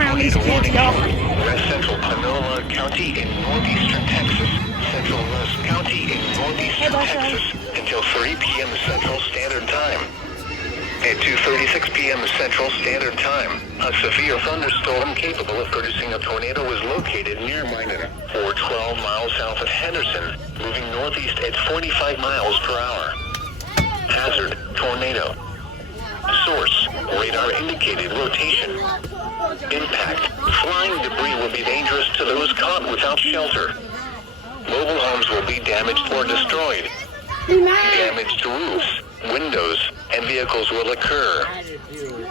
around these kids, y'all. West Central Panola County in northeastern Texas, Central Rusk County in northeastern Texas, until 3 p.m. Central Standard Time. At 2:36 p.m. Central Standard Time, a severe thunderstorm capable of producing a tornado was located near Minden, or 12 miles south of Henderson, moving northeast at 45 miles per hour. Hazard, tornado. Source, radar indicated rotation. Impact, flying debris will be dangerous to those caught without shelter. Mobile homes will be damaged or destroyed. Damage to roofs, windows, and vehicles will occur.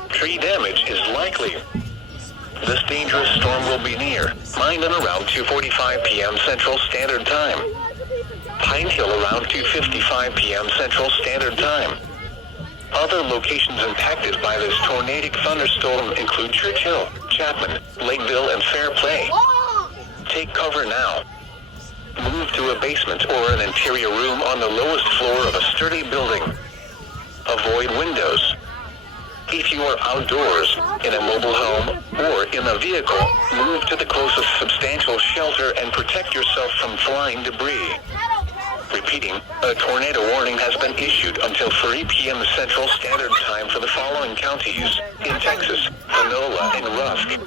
Tree damage is likely. This dangerous storm will be near Minden around 2:45 p.m. Central Standard Time. Pine Hill around 2:55 p.m. Central Standard Time. Other locations impacted by this tornadic thunderstorm include Churchill, Chapman, Lakeville, and Fairplay. Take cover now. Move to a basement or an interior room on the lowest floor of a sturdy building. Avoid windows. If you are outdoors, in a mobile home, or in a vehicle, move to the closest substantial shelter and protect yourself from flying debris. Repeating, a tornado warning has been issued until 3 p.m. Central Standard Time for the following counties in Texas: Panola and Rusk.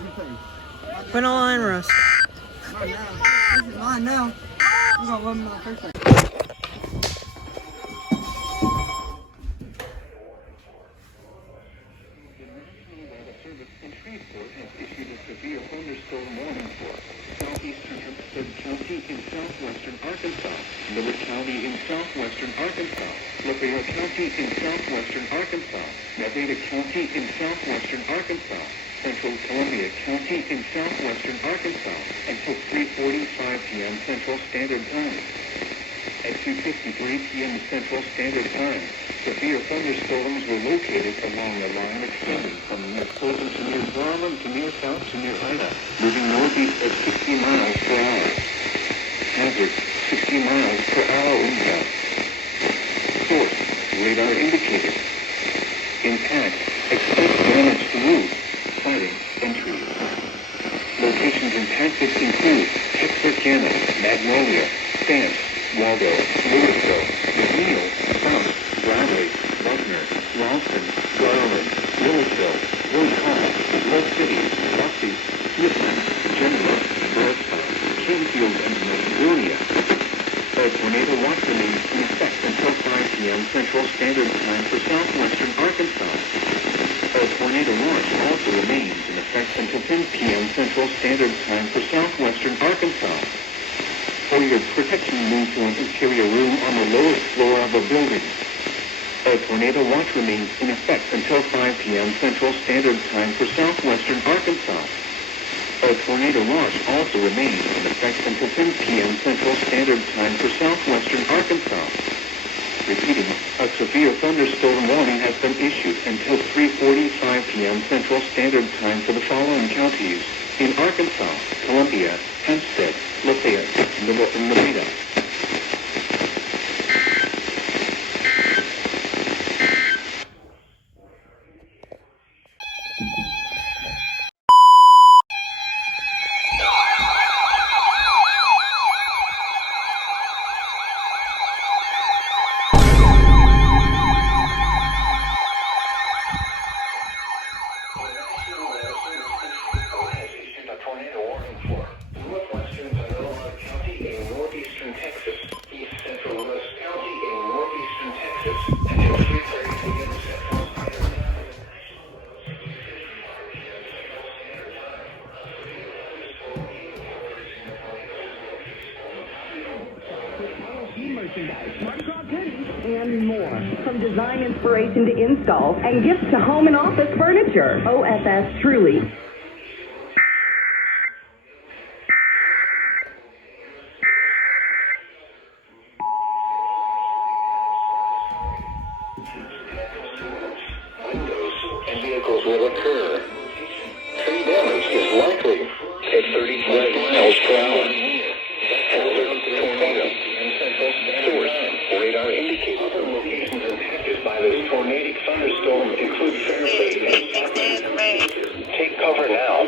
Panola and Rusk. This is mine now. I'm gonna run my first one. County in southwestern Arkansas, Miller County in southwestern Arkansas, Lafayette County in southwestern Arkansas, Nevada County in southwestern Arkansas, Central Columbia County in southwestern Arkansas, until 3:45 p.m. Central Standard Time. At 2:53 p.m. Central Standard Time, severe thunderstorms were located along a line extending from near Fulton to near Garland to near South to near Ida, moving northeast at 60 miles per hour. Hazard, 60 miles per hour wind. Source, radar indicated. Impact, expect damage to roofs, siding, and trees. Locations impacted include Texarkana, Magnolia, Stance, Waldo, Louisville, McNeil, South, Bradley, Buckner, Ralston, Garland, Louisville, Wood Hall, Love City, Roxy, Smithland, Genoa, Bradford, Kingfield, and Magnolia. A tornado watch remains in effect until 5 p.m. Central Standard Time for southwestern Arkansas. A tornado watch also remains in effect until 10 p.m. Central Standard Time for southwestern Arkansas. For your protection, move to an interior room on the lowest floor of a building. A tornado watch remains in effect until 5 p.m. Central Standard Time for southwestern Arkansas. A tornado watch also remains in effect until 10 p.m. Central Standard Time for southwestern Arkansas. Repeating, a severe thunderstorm warning has been issued until 3:45 p.m. Central Standard Time for the following counties in Arkansas: Columbia, Hempstead, Lafayette, Miller, and Nevada. And more. From design inspiration to install and gifts to home and office furniture. OFS truly. Windows and vehicles will occur. Tree damage is likely at 35 miles per hour. Hazard, tornado, and central source. Radar indicates other locations impacted by this tornadic thunderstorm include Fairplay and Chapman. Take cover now.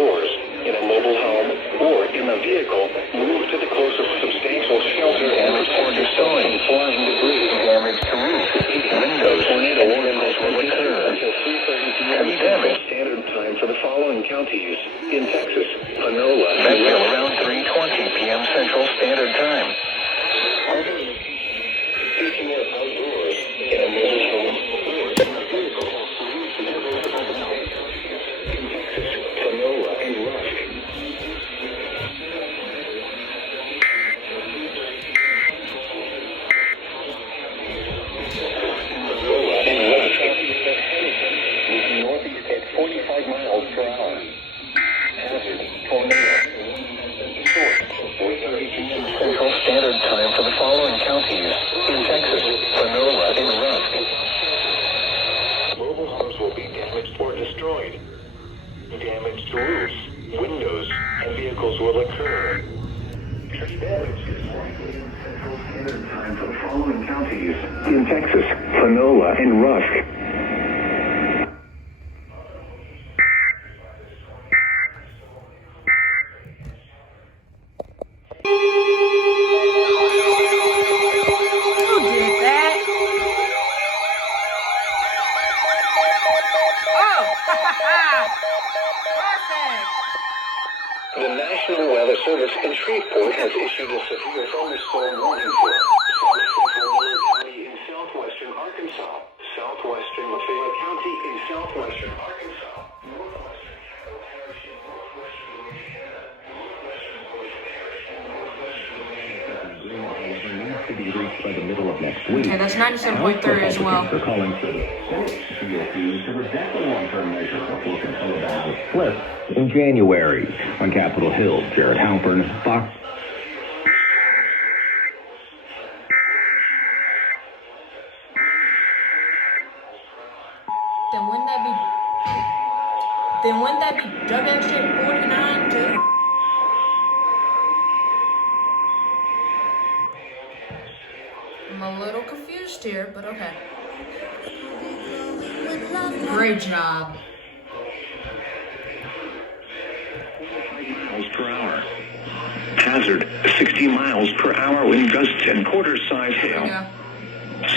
outdoors, in a mobile home, or in a vehicle, move to the closest substantial shelter. Damage or destroying flying debris. Damage to roofs, windows, tornado warnings will occur until 3:30 p.m. Damage standard time for the following counties. In Texas, Panola, Fayetteville, around 3:20 p.m. Central Standard Time. Speaking of outdoors, in a mobile home, or in a vehicle, move to the closest in Texas, Panola, and Rusk. Panola and Rusk. Moving northeast at 45 miles per hour. Hazard, tornado. Source, 3:30 p.m. Central Standard Time for the following counties. In Texas, Panola, and Rusk. Mobile homes will be damaged or destroyed. Damage to roofs, windows, and vehicles will occur. Tree damage is likely in Central Standard Time for the following counties. In Texas, Panola, and Rusk. Who did that? Oh! Perfect! The National Weather Service in Shreveport has issued a severe thunderstorm warning for South Central Miller County in southwestern Arkansas, southwestern Lafayette County in southwestern Arkansas, northwestern Caddo Parish in northwestern Louisiana, northwestern North Parish in northwestern Louisiana. Needs to be reached by the middle of next week. Okay, that's 97.3 as well. They're calling for the CFPs to reject the long-term measure before control the split in January. On Capitol Hill, Jared Halpern, Fox. Then wouldn't that be WX 49 too? I'm a little confused here, but okay. Great job. Miles per hour. Hazard, 60 miles per hour wind gusts and quarter-size hail. Yeah.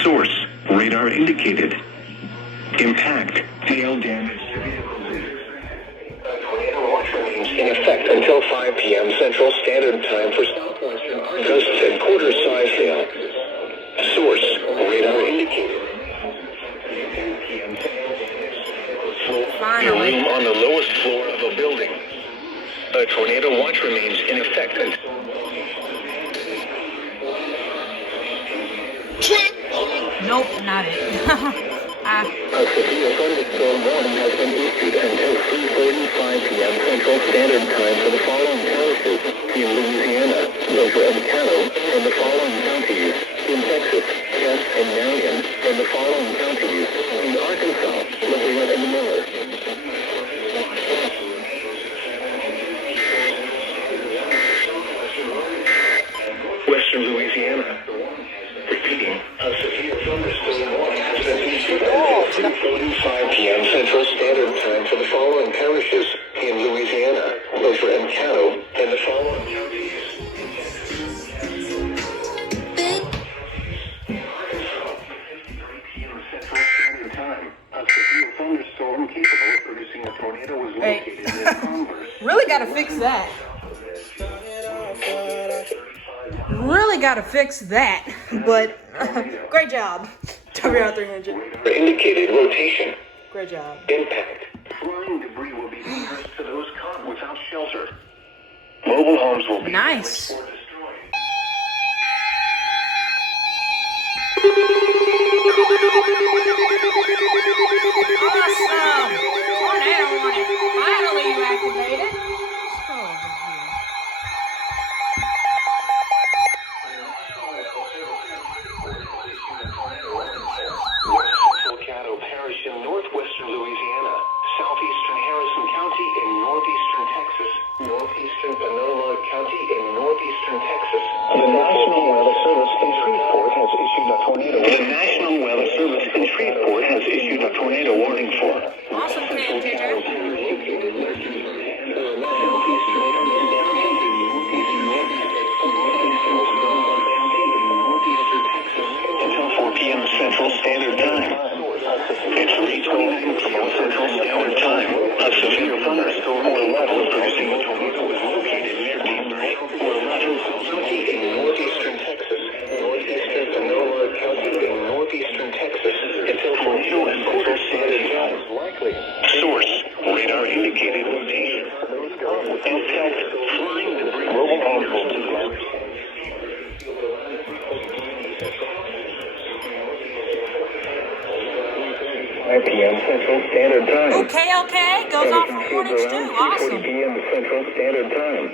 Source, radar indicated. Impact, hail damage to vehicles. A tornado watch remains in effect until 5 p.m. Central Standard Time for southwestern gusts and quarter-size hail. Source, radar indicated. Finally. Room on the lowest floor of a building. A tornado watch remains in effect until... Nope, not it. A severe thunderstorm warning has been issued until 3:45 p.m. Central Standard Time for the following parishes in Louisiana, Bossier and Caddo, and the following counties in Texas, Cass and Marion, and the following counties in Arkansas, Lafayette and Miller. Western Louisiana. Repeating, a severe thunderstorm warning has been issued until 3:45 p.m. Central Standard Time for the following parishes in Louisiana, Bossier and Caddo, and the following counties. Arkansas, 3 p.m. Central Standard Time. A severe thunderstorm capable of producing a tornado was located in Converse. Really gotta fix that. Really gotta fix that. But great job. WR 300. Indicated rotation. Great job. Impact. Flying debris will be dangerous to those caught without shelter. Mobile homes will be Nice. damaged or destroyed. Awesome! Tornado warning. Finally you activated. So over here. West Central Caddo Parish in northwestern Louisiana, southeastern Harrison County in northeastern Texas, northeastern Panola County in northeastern Texas. The National Weather Service in Shreveport has issued a tornado. The National Weather Service in Shreveport has issued a tornado warning for. Awesome, Central man, Caddo Parish located west of Central Standard Time. Okay, goes off for mornings too. Awesome. 3:40 p.m. Central Standard Time.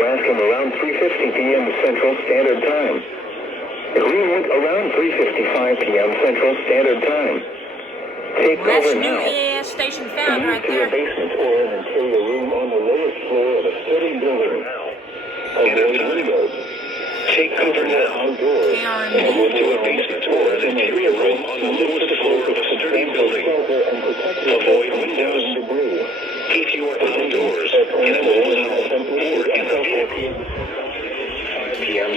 Wascom around 3:50 p.m. Central Standard Time. Greenwood around 3:55 p.m. Central Standard Time. Take Well, that's cover a new now. EAS station found right To a there. basement or an interior room on the lowest floor of a sturdy building. Avoid windows. Take cover now. Outdoors. Move to a basement or an interior room on the lowest floor of a sturdy building. Avoid windows. If you are outdoors, in a mobile home, or in a vehicle. 5 p.m.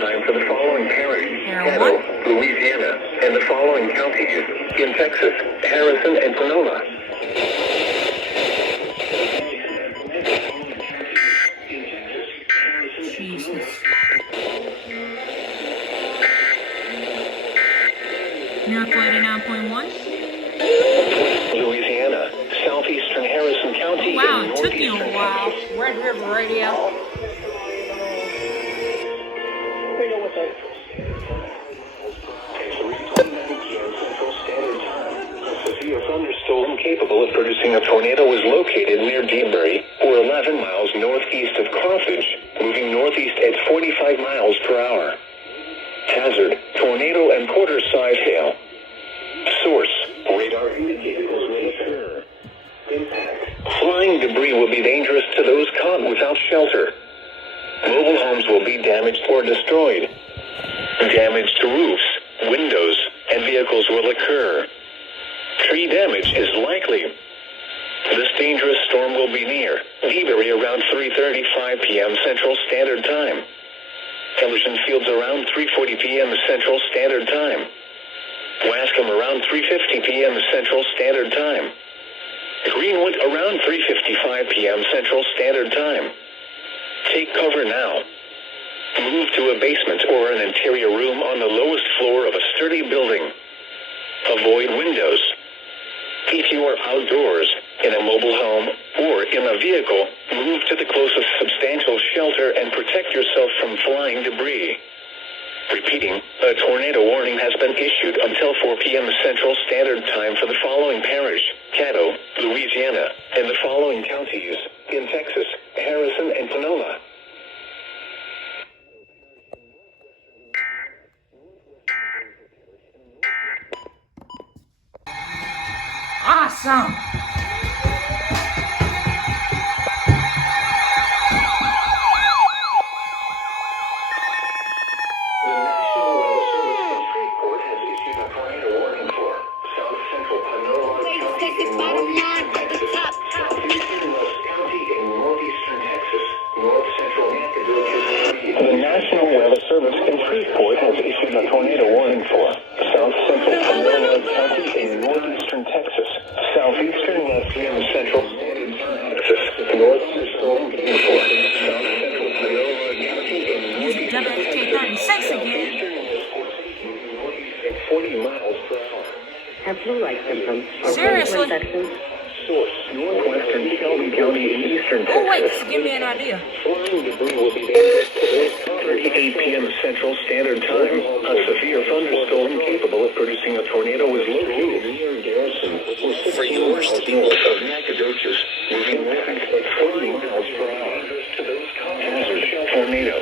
Time for the following parish: Caddo, Louisiana, and the following counties: in Texas, Harrison and Panola. Jesus. Miracle 89.1. Louisiana, southeastern Harrison County. Wow, it took you a while. Red River Radio. A thunderstorm capable of producing a tornado is located near Deanbury, or 11 miles northeast of Carthage, moving northeast at 45 miles per hour. Hazard: tornado and quarter-size hail. Source: radar indicators will occur. Impact: flying debris will be dangerous to those caught without shelter. Mobile homes will be damaged or destroyed. Damage to roofs, windows, and vehicles will occur. Tree damage is likely. This dangerous storm will be near Deanbury around 3:35 p.m. Central Standard Time. Emerson Fields around 3:40 p.m. Central Standard Time. Wascom around 3:50 p.m. Central Standard Time. Greenwood around 3:55 p.m. Central Standard Time. Take cover now. Move to a basement or an interior room on the lowest floor of a sturdy building. Avoid windows. If you are outdoors, in a mobile home, or in a vehicle, move to the closest substantial shelter and protect yourself from flying debris. Repeating, a tornado warning has been issued until 4 p.m. Central Standard Time for the following parish: Caddo, Louisiana, and the following counties: in Texas, Harrison and Panola. Awesome. The National Weather Service in Shreveport has issued a tornado warning for South Central Panola County in northeastern Texas, southeastern Western Central Texas, northeastern storm for South Central Panola County in Using WFK 36 again. 40 miles per hour. Have flu-like symptoms or Seriously? infections. Source: northwestern Shelby County in eastern Texas. Oh wait, give me an idea. Flying debris will be dangerous to those 8 p.m. Central Standard Time. A severe thunderstorm capable of producing a tornado is located near Garrison, for yours to be north of Nacogdoches, moving north at 40 miles per hour. Hazard: tornado.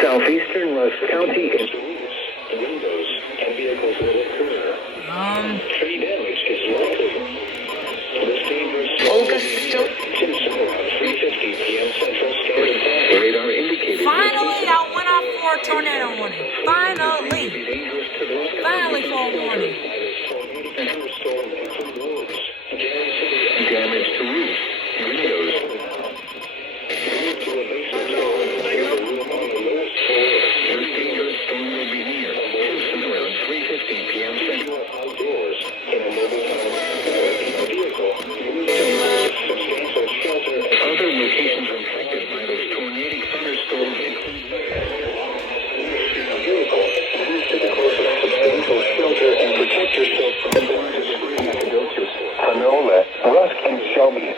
Southeastern Rusk County in windows and vehicles will occur. Tree damage is likely. This dangerous storm will be around 3:50 p.m. Central Standard Time. Radar indicators. Finally, I went off for a tornado warning. Finally for a warning. Damage to roofs, windows. This dangerous storm will be near Houston around 3:50 p.m. Central. Outdoors in a mobile home or in a vehicle. Substantial shelter. Other locations affected by those tornadic thunderstorms include a vehicle. Move to the closest substantial shelter and protect yourself from the dangerous Nacogdoches, Panola, Rusk, and Shelby.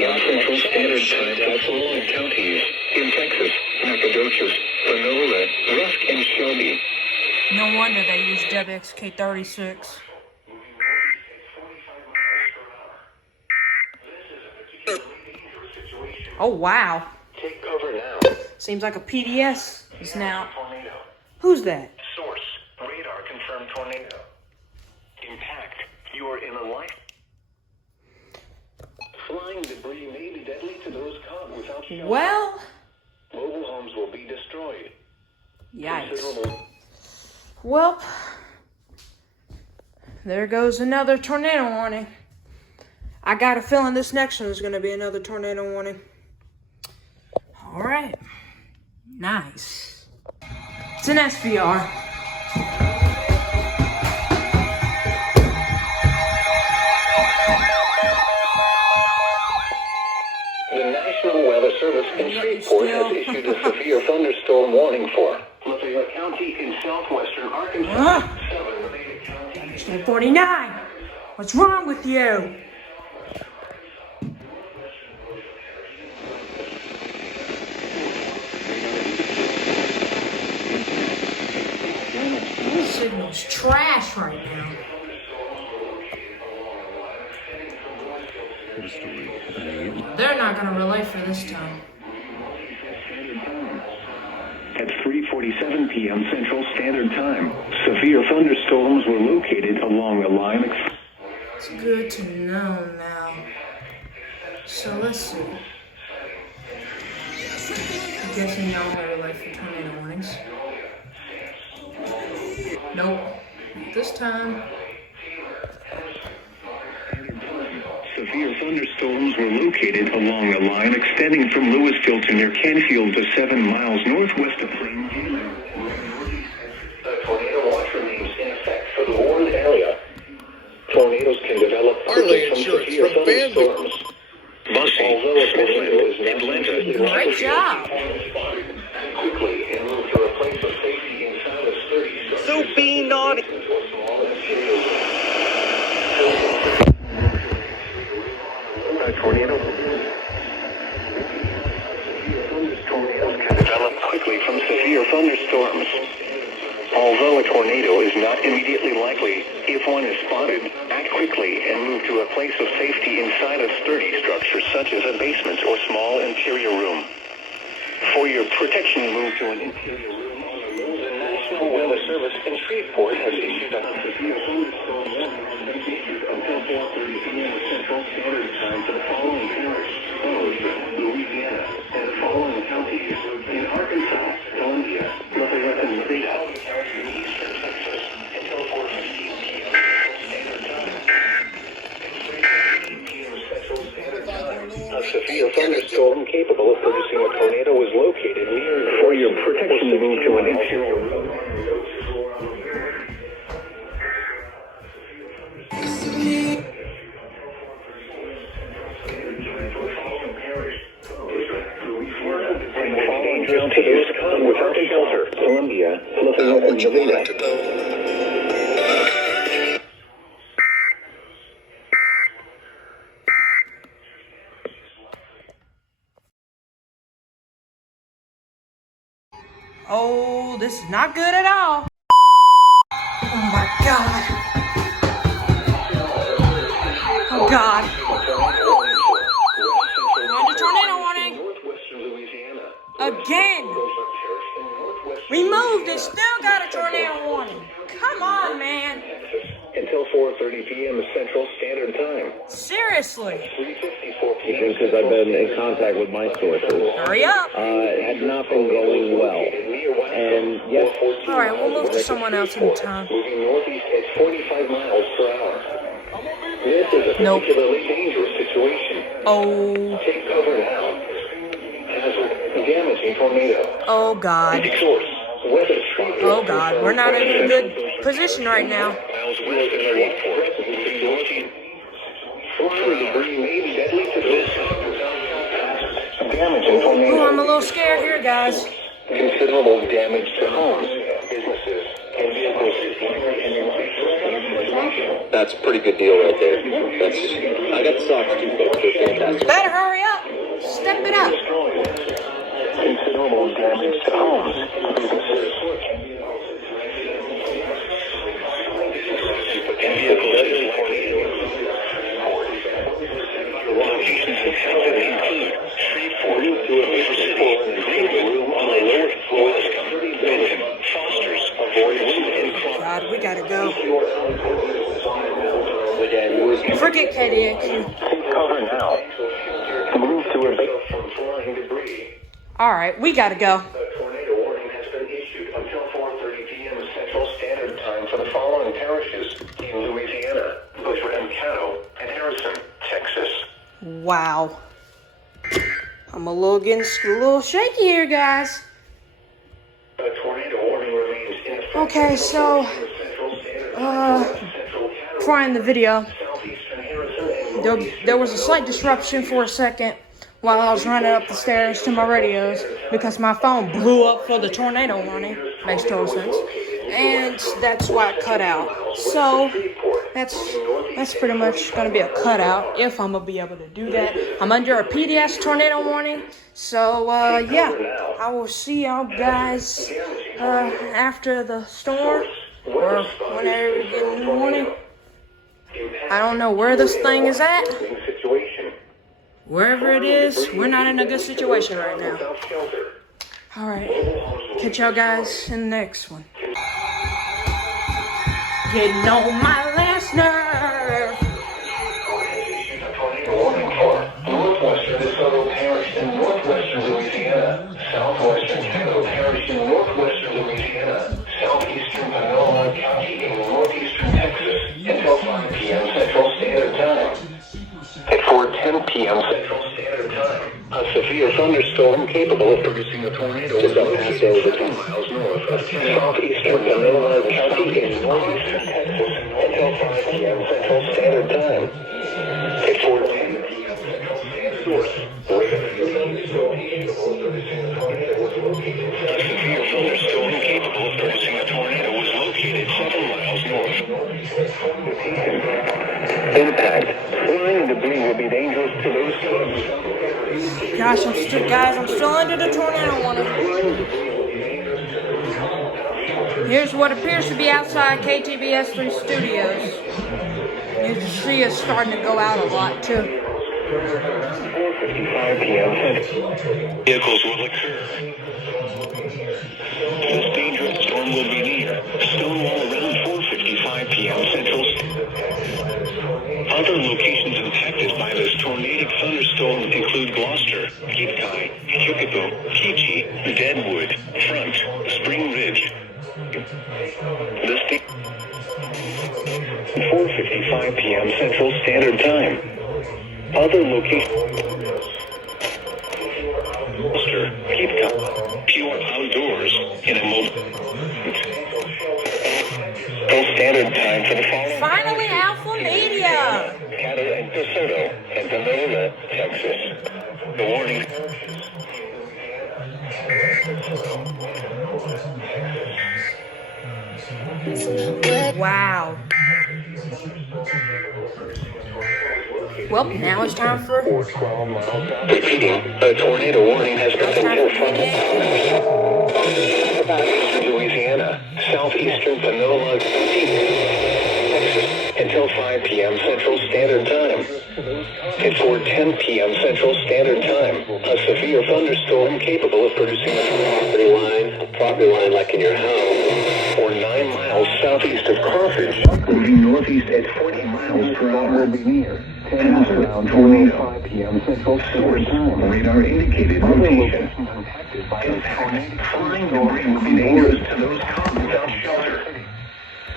p.m. Central Standard Time to the following counties in Texas: Nacogdoches, Panola, Rusk, and Shelby. No wonder they use WXK36. Oh, wow. Take cover now. Seems like a PDS is now. Tornado. Who's that? Source: radar confirmed tornado. Impact: you are in a life. Flying debris may be deadly to those caught without shelter. Well, Mobile homes will be destroyed. yikes. Considerable. Well, there goes another tornado warning. I got a feeling this next one is going to be another tornado warning. All right. Nice. It's an SVR. The National Weather Service in Shreveport has issued a severe thunderstorm warning for Lafayette County in southwestern Arkansas. 49. What's wrong with you? Signal's trash right now. They're not gonna relay for this time. At 3:47 p.m. Central Standard Time, severe thunderstorms were located along the line. It's good to know now. So let's see. I'm guessing y'all have relay for tornado warnings. Nope. This time. Severe thunderstorms were located along the line extending from Louisville to near Canfield to 7 miles northwest of Plain. A tornado watch remains in effect for the warned area. Tornadoes can develop quickly from severe thunderstorms. Although a tornado is Atlanta. Great job. Quickly and move to a place of safety inside a sturdy structure. So be naughty. Tornadoes can develop quickly from severe thunderstorms. Although a tornado is not immediately likely, if one is spotted, act quickly and move to a place of safety inside a sturdy structure such as a basement or small interior room. For your protection, move to an interior room. The National Weather Service in Shreveport has issued a severe thunderstorm warning until 4:30 p.m. Central Standard Time for the following counties: Louisiana, and the following counties in Arkansas, Columbia, Lafayette, and Nevada. Eastern Texas until 4:15 p.m. Standard Time. 3:15 p.m. Central Standard Time. A severe thunderstorm capable of producing a tornado is located near. For your protection, move to an interior room. Counties without shelter: Columbia, Lafayette, and Nevada. Oh, this is not good at all. Oh my God. Oh God. We're under tornado warning. Again. We moved and still got a tornado warning. Come on, man. Until 4:30 p.m. Central Standard Time. Seriously. 3:54 p.m. Because I've been in contact with my sources. Hurry up. It had not been going well. And yes. All right, we'll move to someone else in time. Moving northeast at 45 miles per hour. This is a particularly dangerous situation. Oh. Take cover now. Hazard: damaging tornado. Oh God. Source: weather. Oh God. We're not in a good position right now. Miles west of Shreveport. Flying debris may be deadly to those damaging tornado. Oh, I'm a little scared here, guys. Considerable damage to homes, businesses, and vehicles. That's a pretty good deal right there. I got the socks too, folks. They're fantastic. Better hurry up. Step it up. Considerable damage to homes, businesses, and vehicles Locations affected include Shreveport, River City, Greenwood, on the lower floor, Benton, Foster's, God, we gotta go. Forget KDAQ. Take cover now. Move to a base from flying debris. Alright, we gotta go. A tornado warning has been issued until 4:30 p.m. Central Standard Time for the following parishes in Louisiana: Bushra and Caddo, and Harrison, Texas. Wow. I'm a little shaky here, guys. A tornado warning remains in effect. Okay, so, before I end the video, there was a slight disruption for a second while I was running up the stairs to my radios because my phone blew up for the tornado warning. Makes total sense. And that's why it cut out. So, that's pretty much going to be a cutout if I'm going to be able to do that. I'm under a PDS tornado warning. So, yeah, I will see y'all guys after the storm or whenever we get in the morning. I don't know where this thing is at. Wherever it is, we're not in a good situation right now. Alright, catch y'all guys in the next one. Getting on my last nerve. Northwestern DeSoto Parish in northwestern Louisiana, southwestern Caddo Parish in northwestern Louisiana, southeastern Panola County in northeastern Texas until 5 p.m. Central Standard Time. At 4:10 p.m. Central Standard Time, a severe thunderstorm capable of producing a tornado is located 7 miles north of southeastern Panola County in northeastern Texas until 5 p.m. Central Standard Time. At 4:10 p.m. Central Standard Source. A severe thunderstorm capable of producing a tornado was located 7 miles north. Impact. Flying debris will be dangerous to those close. Gosh, I'm still under the tornado warning. Here's what appears to be outside KTBS3 studios. You can see it's starting to go out a lot too. 4:55 p.m. Vehicles will occur. This dangerous storm will be near Stonewall around 4:55 p.m. Central. Other locations impacted by this tornadic thunderstorm include Gloucester, Kitkai, Kickapoo, Kichi, Deadwood, Front, Spring Ridge. This 4:55 p.m. Central Standard Time. Other locations: Gloucester, Kitkai, Pure Outdoors in a moment. Central Standard Time for the following. Finally, Alpha Media. Caddo and DeSoto and Panola, Texas. The warning. Wow. Well, now it's time for... Repeating, a tornado warning has been issued from Louisiana, southeastern Panola, Texas, until 5 p.m. Central Standard Time. At 4:10 p.m. Central Standard Time, a severe thunderstorm capable of producing a property line like in your house, or 9 miles southeast of Carthage, moving northeast at 40 miles per hour will be near. 10 miles around tornado. 5 p.m. Central Standard Time. Radar indicated rotation. Flying debris will be dangerous to those caught without shelter.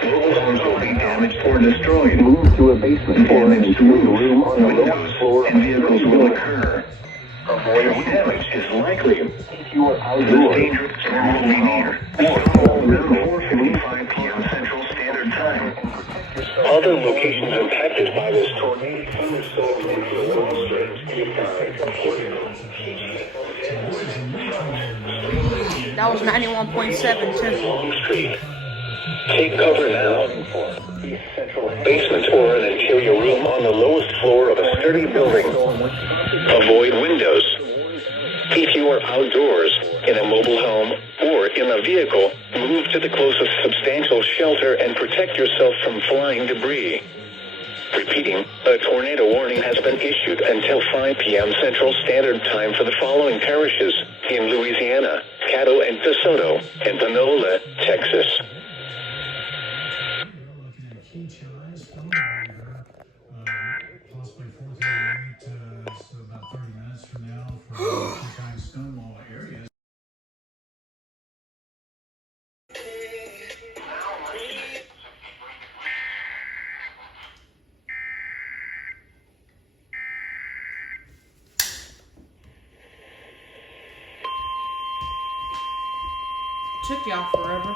Mobile homes will be damaged or destroyed. Move to a basement. Damage to room on the lowest floor and vehicles will occur. Avoidable damage is likely. If you are outdoors, this dangerous storm will be near. Around 4:55 p.m. Central Standard Time. Other locations impacted by this tornado thunderstorm include Gloucester, That was 91.7 too. Long Street. Take cover now. Basement or an interior room on the lowest floor of a sturdy building. Avoid windows. If you are outdoors, in a mobile home, or in a vehicle, move to the closest substantial shelter and protect yourself from flying debris. Repeating, a tornado warning has been issued until 5 p.m. Central Standard Time for the following parishes in Louisiana: Caddo and DeSoto, and Panola, Texas. Possibly 4:38 so about 30 minutes from now for Chicago Stonewall areas. Took y'all forever.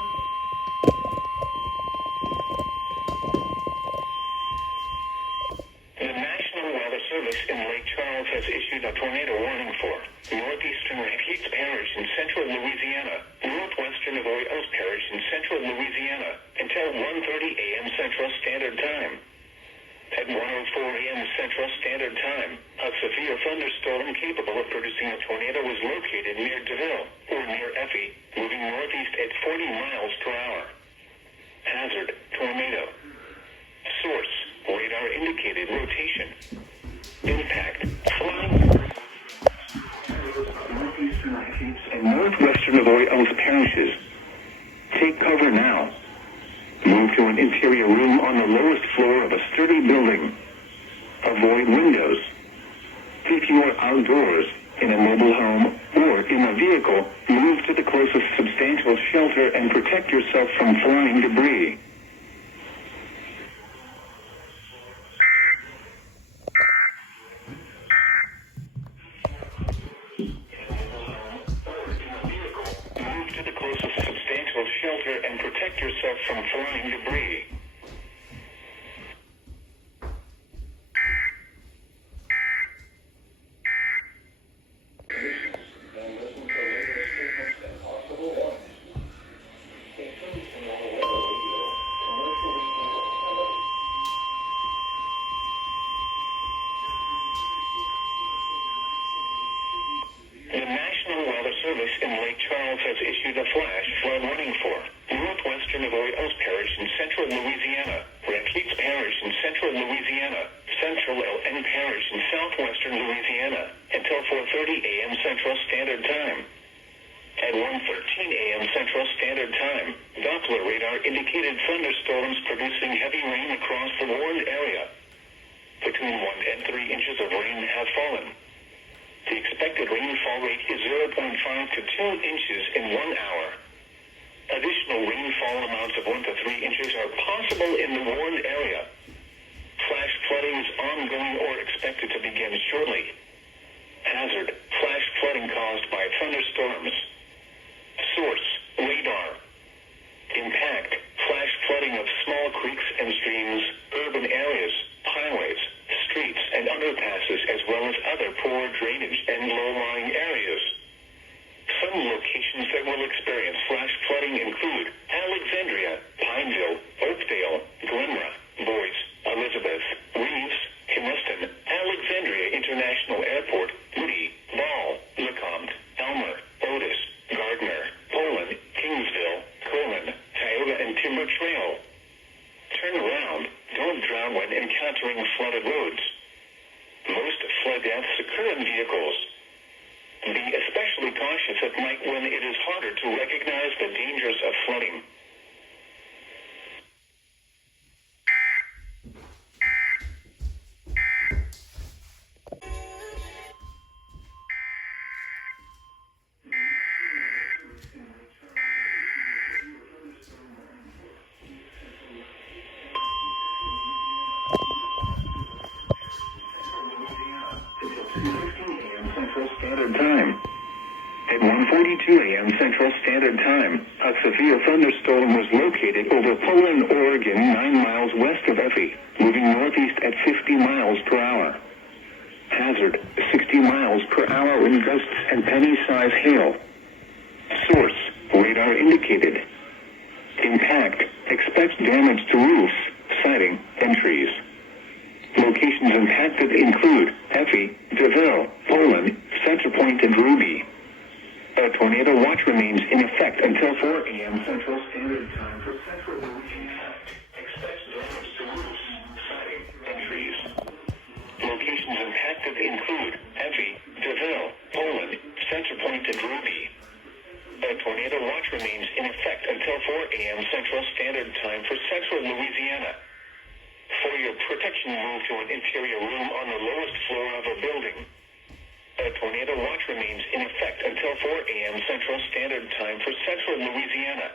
The National Weather Service in Lake Charles has issued a tornado warning for northeastern Lafayette Parish in central Louisiana, northwestern Avoyelles Parish in central Louisiana until 1:30 a.m. Central Standard Time. At 1:04 a.m. Central Standard Time, a severe thunderstorm capable of producing a tornado was located near DeVille, or near Effie, moving northeast at 40 miles per hour. Hazard, tornado. Source, radar indicated rotation. Impact, flying. Northeastern Heights and northwestern Avoyelles parishes. Take cover now. Move to an interior room on the lowest floor of a sturdy building. Avoid windows. If you are outdoors, in a mobile home, or in a vehicle, move to the closest substantial shelter and protect yourself from flying debris. Move to the closest substantial shelter and protect yourself from flying debris. The National Weather Service in Lake Charles has issued a flash flood warning for northwestern Avoyelles Parish in central Louisiana, Lafayette Parish in central Louisiana, central LN Parish in southwestern Louisiana, until 4:30 a.m. Central Standard Time. At 1:13 a.m. Central Standard Time, Doppler radar indicated thunderstorms producing heavy rain across the warned area. Between 1 and 3 inches of rain have fallen. The expected rainfall rate is 0.5 to 2 inches in 1 hour. Additional rainfall amounts of 1 to 3 inches are possible in the warned area. Flash flooding is ongoing or expected to begin shortly. Hazard, flash flooding caused by thunderstorms. Source, radar. Impact, flash flooding of small creeks and streams, urban areas, highways, streets, and underpasses, as well as other poor drainage and low-lying areas. Some locations that will experience flash flooding include Alexandria, Pineville, Oakdale, Glenra, Boyce, Elizabeth, Reeves, Kimiston, Alexandria International Airport, Moody, Ball, Lecomte, Elmer, Otis, Gardner, Poland, Kingsville, Colon, Tioga, and Timber Trail. Turn around. Don't drown when encountering flooded roads. Most flood deaths occur in vehicles. Be especially cautious at night when it is harder to recognize the dangers of flooding. Central Standard Time. At 1:42 a.m. Central Standard Time, a severe thunderstorm was located over Poland, Oregon, 9 miles west of Effie, moving northeast at 50 miles per hour. Hazard, 60 miles per hour in gusts and penny-size hail. Source, radar indicated. Impact. Expect damage to roofs, siding, and trees. Locations impacted include Effie, DeVille, Poland, Centerpoint, and Ruby. A tornado watch remains in effect until 4 a.m. Central Standard Time for Central Louisiana. Expect damage to roofs, siding, and trees. Locations impacted include Effie, DeVille, Poland, Centerpoint, and Ruby. A tornado watch remains in effect until 4 a.m. Central Standard Time for Central Louisiana. For your protection, move to an interior room on the lowest floor of a building. A tornado watch remains in effect until 4 a.m. Central Standard Time for Central Louisiana.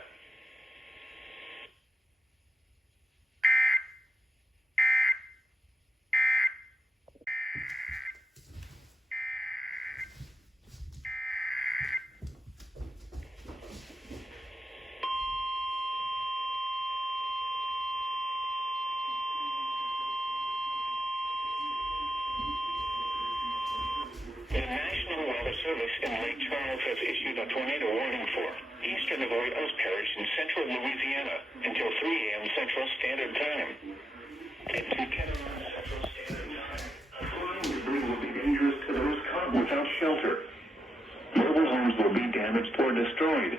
The National Weather Service in Lake Charles has issued a tornado warning for eastern of Oils Parish in central Louisiana until 3 a.m. Central Standard Time. At 2 p.m. Central Standard Time, flying debris will be dangerous to those caught without shelter. Mobile homes will be damaged or destroyed.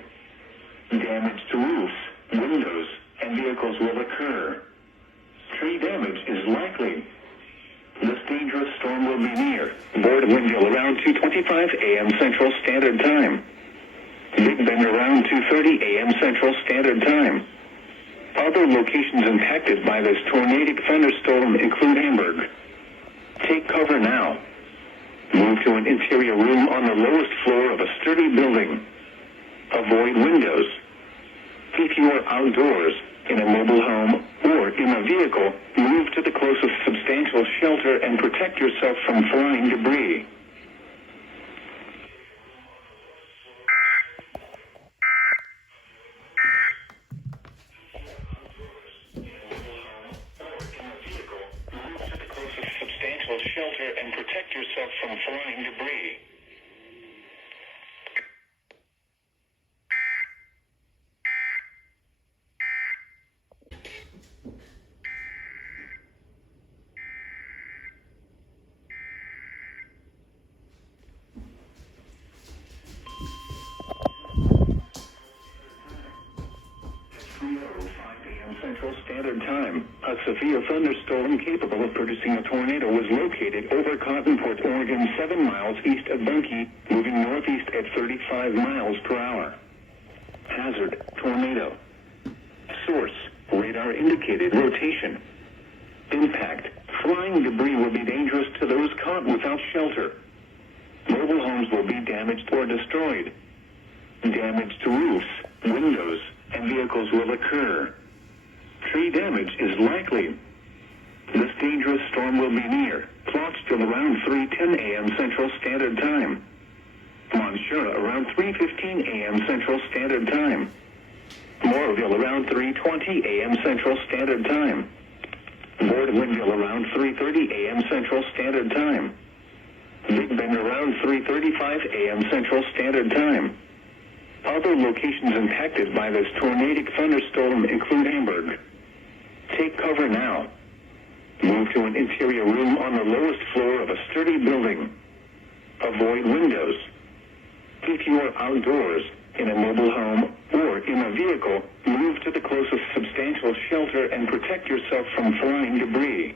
Damage to roofs, windows, and vehicles will occur. Tree damage is likely. This dangerous storm will be near Board Windmill around 2:25 a.m. Central Standard Time. Big Bend around 2:30 a.m. Central Standard Time. Other locations impacted by this tornadic thunderstorm include Hamburg. Take cover now. Move to an interior room on the lowest floor of a sturdy building. Avoid windows. If you are outdoors, in a mobile home, or in a vehicle, move to the closest substantial shelter and protect yourself from flying debris. Substantial shelter and protect yourself from flying debris. Central Standard Time. A severe thunderstorm capable of producing a tornado was located over Cottonport, Oregon, 7 miles east of Bunkie, moving northeast at 35 miles per hour. Hazard, tornado. Source, radar indicated rotation. Impact, flying debris will be dangerous to those caught without shelter. Mobile homes will be damaged or destroyed. Damage to roofs, windows, and vehicles will occur. Tree damage is likely. This dangerous storm will be near Clarksville around 3:10 a.m. Central Standard Time. Monshura around 3:15 a.m. Central Standard Time. Moorville around 3:20 a.m. Central Standard Time. Board Windmill around 3:30 a.m. Central Standard Time. Big Bend around 3:35 a.m. Central Standard Time. Other locations impacted by this tornadic thunderstorm include Hamburg. Take cover now. Move to an interior room on the lowest floor of a sturdy building. Avoid windows. If you are outdoors, in a mobile home, or in a vehicle, move to the closest substantial shelter and protect yourself from flying debris.